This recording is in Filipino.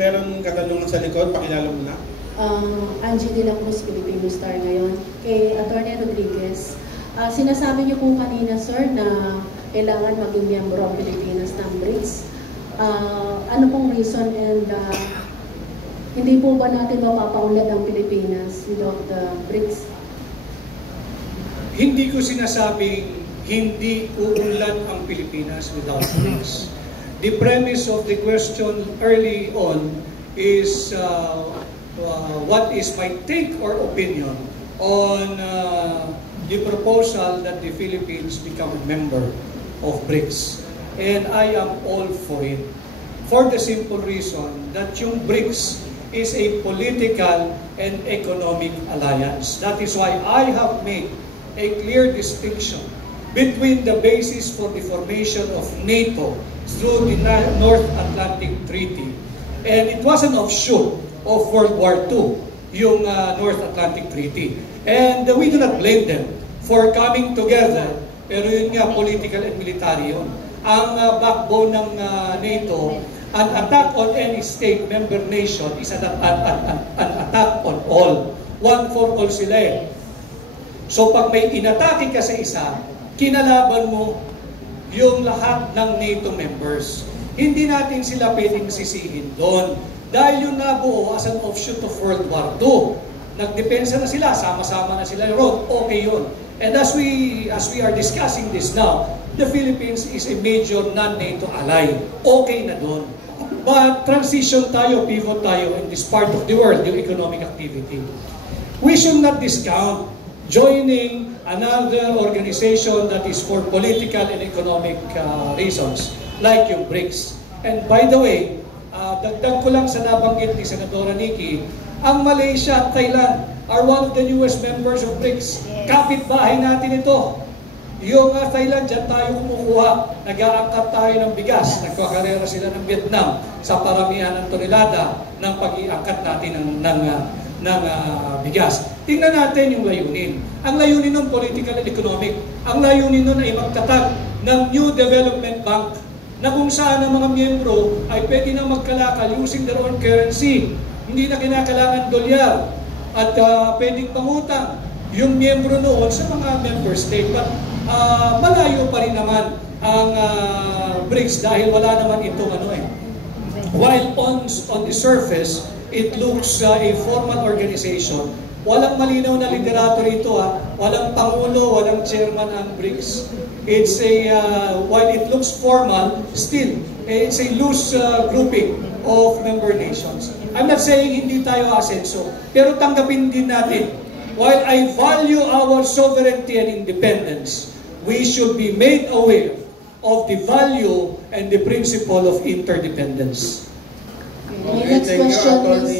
Meron katanungan sa likod, pakilala mo na. Angie de la Cruz, Filipino Star ngayon. Kay Atty. Rodriguez, sinasabi niyo po kanina, sir, na kailangan maging miyembro ang Pilipinas ng BRICS. Ano pong reason and hindi po ba natin mapapaunlad ang Pilipinas without the BRICS? Hindi ko sinasabing hindi uunlad ang Pilipinas without BRICS. The premise of the question early on is what is my take or opinion on the proposal that the Philippines become a member of BRICS. And I am all for it. For the simple reason that yung BRICS is a political and economic alliance. That is why I have made a clear distinction between the basis for the formation of NATO through the North Atlantic Treaty. And it was an offshoot of World War II, yung North Atlantic Treaty. And we do not blame them for coming together, pero yun nga, political and military yun. Ang backbone ng NATO, an attack on any state member nation is an attack on all. One for all sila eh. So pag may inatake ka sa isa, kinalaban mo yung lahat ng NATO members. Hindi natin sila pwedeng sisihin doon. Dahil yung nabuo as an offshoot of World War II. Nagdepensa na sila, sama-sama na sila roon. Okay yun. And as we are discussing this now, the Philippines is a major non-NATO ally. Okay na doon. But transition tayo, pivot tayo in this part of the world, yung economic activity. We should not discount joining another organization that is for political and economic reasons, like yung BRICS. And by the way, dagdag ko lang sa nabanggit ni Senadora Nikki, ang Malaysia at Thailand are one of the newest members of BRICS. Kapitbahay natin ito. Yung Thailand, dyan tayo kumukuha. Nag-aangkat tayo ng bigas. Nagkakarera sila ng Vietnam sa paramihan ng tonelada ng pag-iangkat natin ng bigas. Tingnan natin yung layunin. Ang layunin nun, political and economic. Ang layunin nun ay magtatag ng New Development Bank na kung saan ang mga miyembro ay pwede na magkalakal using their own currency. Hindi na kinakailangan dolyar at pwedeng pangutang yung miyembro noon sa mga member state. But malayo pa rin naman ang BRICS dahil wala naman itong While on the surface, it looks a formal organization. Walang malinaw na liderato rito Walang pangulo, walang chairman ang BRICS. It's while it looks formal, still, it's a loose grouping of member nations. I'm not saying hindi tayo asenso, pero tanggapin din natin, while I value our sovereignty and independence, we should be made aware of the value and the principle of interdependence. Okay, next question is